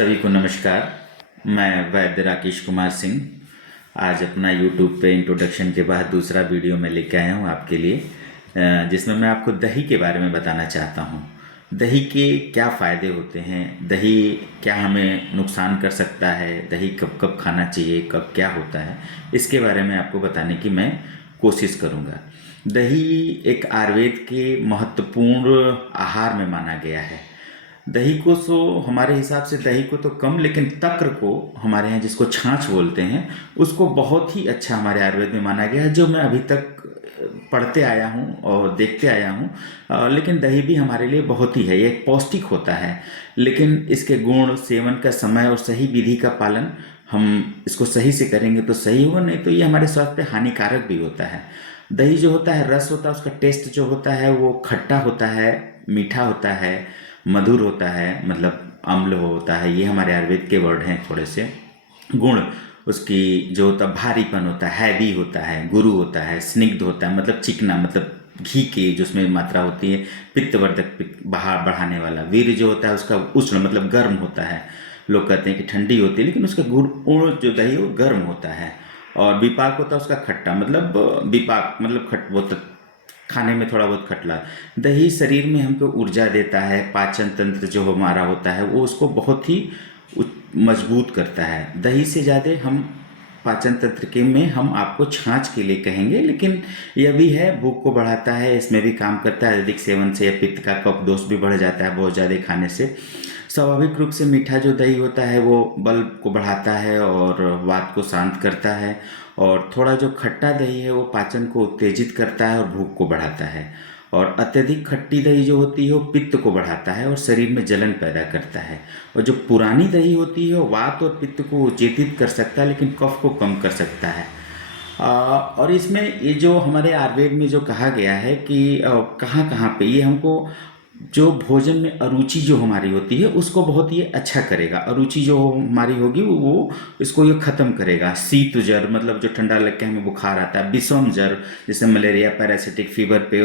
सभी को नमस्कार। मैं वैद्य राकेश कुमार सिंह आज अपना यूट्यूब पे इंट्रोडक्शन के बाद दूसरा वीडियो में लेके आया हूँ आपके लिए, जिसमें मैं आपको दही के बारे में बताना चाहता हूँ। दही के क्या फ़ायदे होते हैं, दही क्या हमें नुकसान कर सकता है, दही कब कब खाना चाहिए, कब क्या होता है, इसके बारे में आपको बताने की मैं कोशिश करूँगा। दही एक आयुर्वेद के महत्वपूर्ण आहार में माना गया है। दही को सो हमारे हिसाब से दही को तो कम, लेकिन तक्र को हमारे यहाँ जिसको छाछ बोलते हैं उसको बहुत ही अच्छा हमारे आयुर्वेद में माना गया है, जो मैं अभी तक पढ़ते आया हूँ और देखते आया हूँ। लेकिन दही भी हमारे लिए बहुत ही है, ये एक पौष्टिक होता है, लेकिन इसके गुण, सेवन का समय और सही विधि का पालन हम इसको सही से करेंगे तो सही होगा, नहीं तो ये हमारे स्वास्थ्य पे हानिकारक भी होता है। दही जो होता है, रस होता है, उसका टेस्ट जो होता है वो खट्टा होता है, मीठा होता है, मधुर होता है, मतलब अम्ल होता है। ये हमारे आयुर्वेद के वर्ड हैं थोड़े से। गुण उसकी जो होता भारीपन होता है, हैवी होता है, गुरु होता है, स्निग्ध होता है, मतलब चिकना, मतलब घी की जो उसमें मात्रा होती है, पित्तवर्धक, पित्त बाहर बढ़ाने वाला। वीर जो होता है उसका उष्ण, मतलब गर्म होता है। लोग कहते हैं कि ठंडी होती है, लेकिन उसका गुण जो दही है वो गर्म होता है। और विपाक होता है उसका खट्टा, मतलब विपाक मतलब खट वो खाने में थोड़ा बहुत खटला। दही शरीर में हमको ऊर्जा देता है, पाचन तंत्र जो हमारा होता है वो उसको बहुत ही मजबूत करता है। दही से ज़्यादा हम पाचन तंत्र के में हम आपको छाछ के लिए कहेंगे, लेकिन यह भी है, भूख को बढ़ाता है, इसमें भी काम करता है। अधिक सेवन से पित्त का कफ दोष भी बढ़ जाता है बहुत ज़्यादा खाने से। स्वाभाविक रूप से मीठा जो दही होता है वो बल को बढ़ाता है और वात को शांत करता है, और थोड़ा जो खट्टा दही है वो पाचन को उत्तेजित करता है और भूख को बढ़ाता है। और अत्यधिक खट्टी दही जो होती है वो पित्त को बढ़ाता है और शरीर में जलन पैदा करता है। और जो पुरानी दही होती है वो वात और पित्त को उच्चेजित कर सकता है, लेकिन कफ को कम कर सकता है। और इसमें ये जो हमारे आयुर्वेद में जो कहा गया है कि कहाँ कहाँ पे ये हमको जो भोजन में अरुचि जो हमारी होती है उसको बहुत ये अच्छा करेगा। अरुचि जो हमारी होगी वो इसको ये ख़त्म करेगा। शीत जर, मतलब जो ठंडा लग के हमें बुखार आता है, विषम जर जैसे मलेरिया, पैरासिटिक फीवर पे,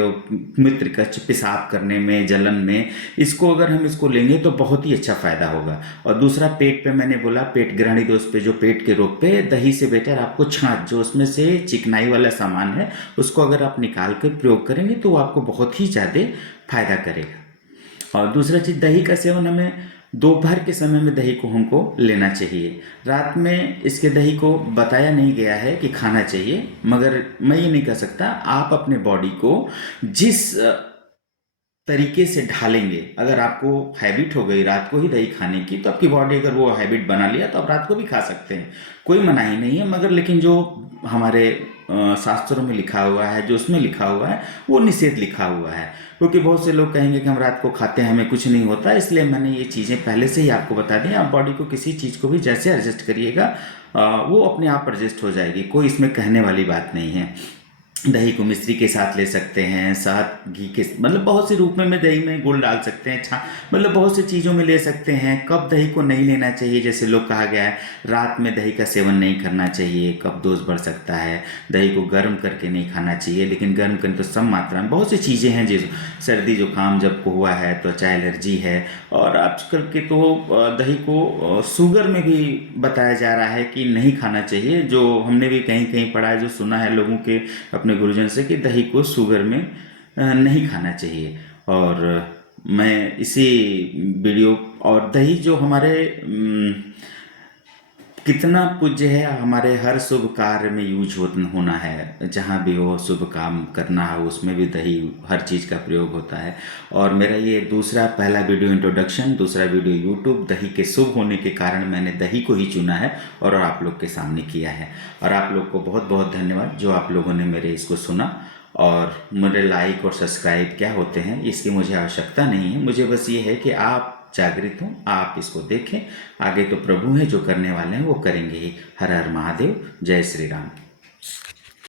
मूत्र कष्ट, पेशाब करने में, जलन में, इसको अगर हम इसको लेंगे तो बहुत ही अच्छा फ़ायदा होगा। और दूसरा पेट पे, मैंने बोला पेट ग्रहणी दोष पे, जो पेट के रोग पे दही से बेटर आपको छाछ, जो उसमें से चिकनाई वाला सामान है उसको अगर आप निकाल कर प्रयोग करेंगे तो वो आपको बहुत ही ज़्यादा फायदा करेगा। और दूसरा चीज़, दही का सेवन हमें दोपहर के समय में दही को हमको लेना चाहिए। रात में इसके दही को बताया नहीं गया है कि खाना चाहिए, मगर मैं ये नहीं कह सकता, आप अपने बॉडी को जिस तरीके से ढालेंगे, अगर आपको हैबिट हो गई रात को ही दही खाने की, तो आपकी बॉडी अगर वो हैबिट बना लिया तो आप रात को भी खा सकते हैं, कोई मनाही नहीं है। मगर लेकिन जो हमारे शास्त्रों में लिखा हुआ है, जो उसमें लिखा हुआ है, वो निषेध लिखा हुआ है। क्योंकि बहुत से लोग कहेंगे कि हम रात को खाते हैं, हमें कुछ नहीं होता, इसलिए मैंने ये चीज़ें पहले से ही आपको बता दी। आप बॉडी को किसी चीज़ को भी जैसे एडजस्ट करिएगा वो अपने आप एडजस्ट हो जाएगी, कोई इसमें कहने वाली बात नहीं है। दही को मिश्री के साथ ले सकते हैं, साथ घी के, मतलब बहुत से रूप में दही में गुड़ डाल सकते हैं, मतलब बहुत सी चीज़ों में ले सकते हैं। कब दही को नहीं लेना चाहिए, जैसे लोग कहा गया है रात में दही का सेवन नहीं करना चाहिए, कब दोष बढ़ सकता है। दही को गर्म करके नहीं खाना चाहिए, लेकिन गर्म करें तो सम मात्रा में। बहुत सी चीज़ें हैं, जो सर्दी जुकाम जब को हुआ है, त्वचा एलर्जी है, और आजकल के तो दही को शुगर में भी बताया जा रहा है कि नहीं खाना चाहिए। जो हमने भी कहीं कहीं पढ़ा है, जो सुना है लोगों के, अपने गुरुजन से, कि दही को शुगर में नहीं खाना चाहिए। और मैं इसी वीडियो, और दही जो हमारे कितना पूज्य है, हमारे हर शुभ कार्य में यूज होना है, जहाँ भी हो शुभ काम करना है उसमें भी दही, हर चीज़ का प्रयोग होता है। और मेरा ये दूसरा, पहला वीडियो इंट्रोडक्शन, दूसरा वीडियो यूट्यूब, दही के शुभ होने के कारण मैंने दही को ही चुना है और आप लोग के सामने किया है। और आप लोग को बहुत बहुत धन्यवाद जो आप लोगों ने मेरे इसको सुना। और मेरे लाइक और सब्सक्राइब क्या होते हैं इसकी मुझे आवश्यकता नहीं है, मुझे बस ये है कि आप जागृत हों, आप इसको देखें। आगे तो प्रभु हैं जो करने वाले हैं, वो करेंगे ही। हर हर महादेव, जय श्री राम।